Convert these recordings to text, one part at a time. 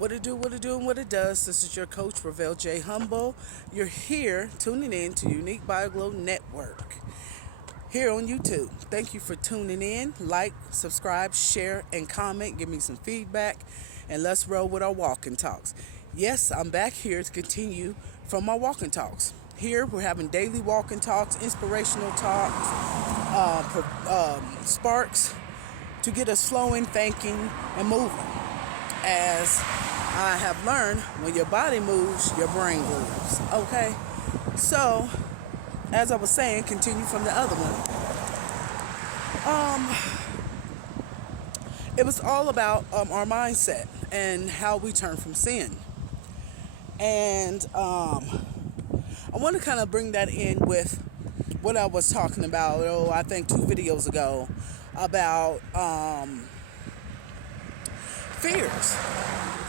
What it do, what it do, and what it does. This is your coach, Ravel J. Humble. You're here tuning in to Unique BioGlow Network here on YouTube. Thank you for tuning in. Like, subscribe, share, and comment. Give me some feedback, and let's roll with our walking talks. Yes, I'm back here to continue from my walking talks. Here, we're having daily walking talks, inspirational talks, sparks to get us flowing, thinking, and moving. As I have learned, when your body moves, your brain moves. Okay? So, as I was saying, continue from the other one. It was all about our mindset and how we turn from sin. And I want to kind of bring that in with what I was talking about, I think 2 videos ago, about fears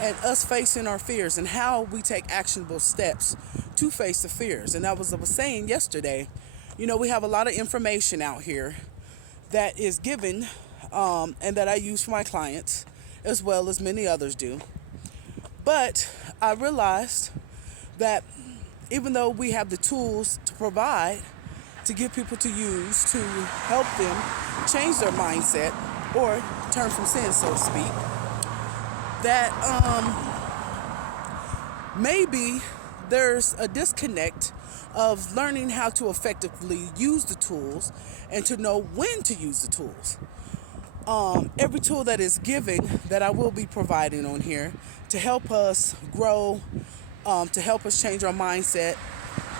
and us facing our fears and how we take actionable steps to face the fears. And I was saying yesterday, we have a lot of information out here that is given and that I use for my clients as well as many others do. But I realized that even though we have the tools to provide to give people to use to help them change their mindset or turn from sin, so to speak, that maybe there's a disconnect of learning how to effectively use the tools and to know when to use the tools. Every tool that is given that I will be providing on here to help us grow, to help us change our mindset,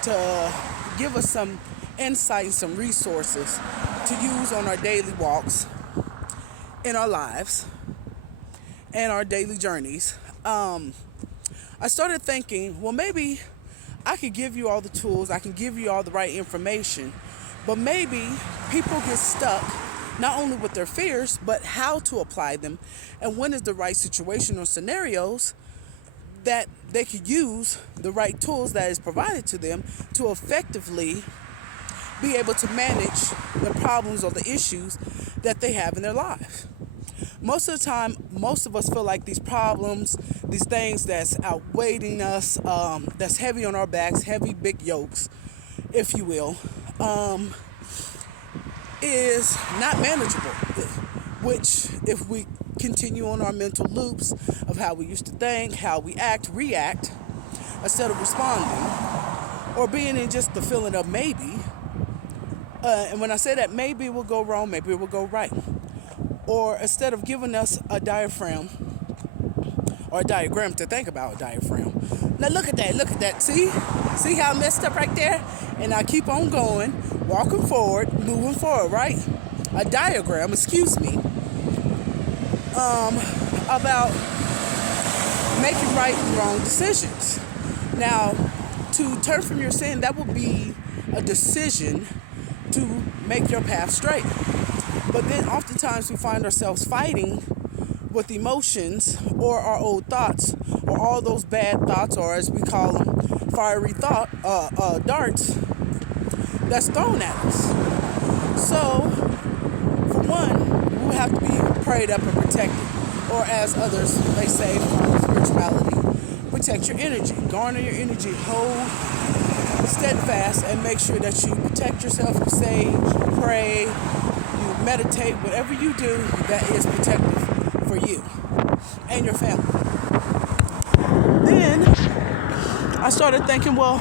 to give us some insight and some resources to use on our daily walks in our lives and our daily journeys. I started thinking, well, maybe I could give you all the tools, I can give you all the right information, but maybe people get stuck not only with their fears, but how to apply them and when is the right situation or scenarios that they could use the right tools that is provided to them to effectively be able to manage the problems or the issues that they have in their lives. Most of the time, most of us feel like these problems, these things that's outweighing us, that's heavy on our backs, heavy, big yokes, if you will, is not manageable. Which, if we continue on our mental loops of how we used to think, how we act, react, instead of responding, or being in just the feeling of maybe, and when I say that, maybe it will go wrong, maybe it will go right. Or instead of giving us a diaphragm or a diagram to think about, a diaphragm. Now look at that. See how I messed up right there? And I keep on going, walking forward, moving forward, right? A diagram, excuse me, about making right and wrong decisions. Now, to turn from your sin, that will be a decision to make your path straight. But then oftentimes we find ourselves fighting with emotions or our old thoughts or all those bad thoughts, or as we call them, fiery darts that's thrown at us. So, for one, we have to be prayed up and protected. Or as others may say from spirituality, protect your energy, garner your energy, hold steadfast, and make sure that you protect yourself, you sage, you pray, you meditate, whatever you do that is protective for you and your family. Then I started thinking, well,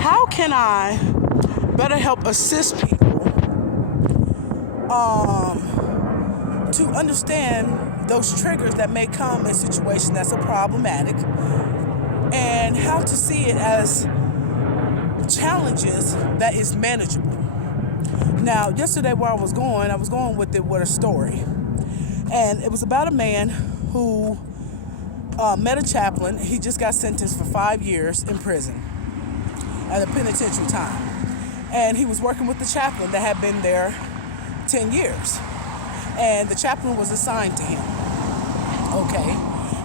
how can I better help assist people to understand those triggers that may come in situations that's a problematic, and how to see it as challenges that is manageable. Now, yesterday where I was going with it with a story. And it was about a man who met a chaplain. He just got sentenced for 5 years in prison at a penitentiary time. And he was working with the chaplain that had been there 10 years. And the chaplain was assigned to him. Okay.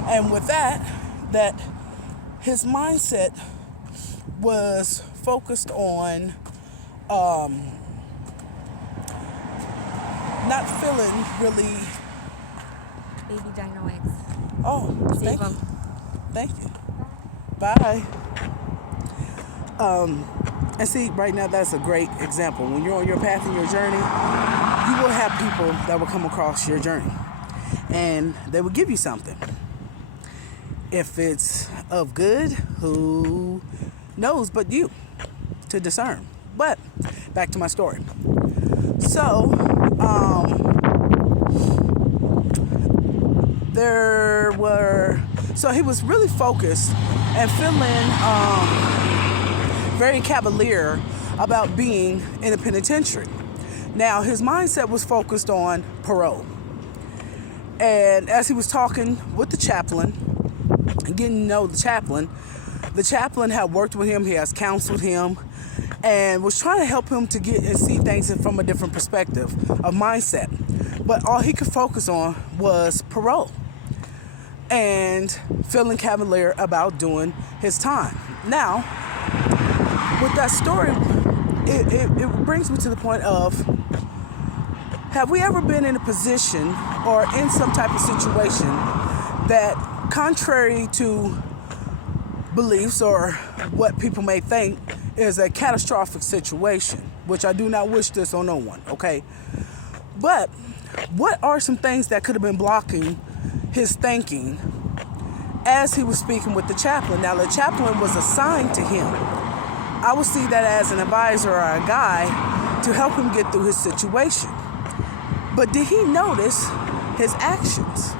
And with that his mindset was focused on not feeling really. Baby dino eggs. Oh, Save thank them. you. Thank you. Bye. And see, right now, that's a great example. When you're on your path and your journey, you will have people that will come across your journey, and they will give you something. If it's of good, who knows but you to discern. But back to my story. So, so he was really focused and feeling very cavalier about being in a penitentiary. Now, his mindset was focused on parole. And as he was talking with the chaplain, and getting to know the chaplain had worked with him, he has counseled him, and was trying to help him to get and see things from a different perspective of mindset. But all he could focus on was parole and feeling cavalier about doing his time. Now, with that story, it brings me to the point of, have we ever been in a position or in some type of situation that, contrary to beliefs or what people may think, is a catastrophic situation, which I do not wish this on no one, okay? But what are some things that could have been blocking his thinking as he was speaking with the chaplain? Now, the chaplain was assigned to him. I would see that as an advisor or a guide to help him get through his situation. But did he notice his actions?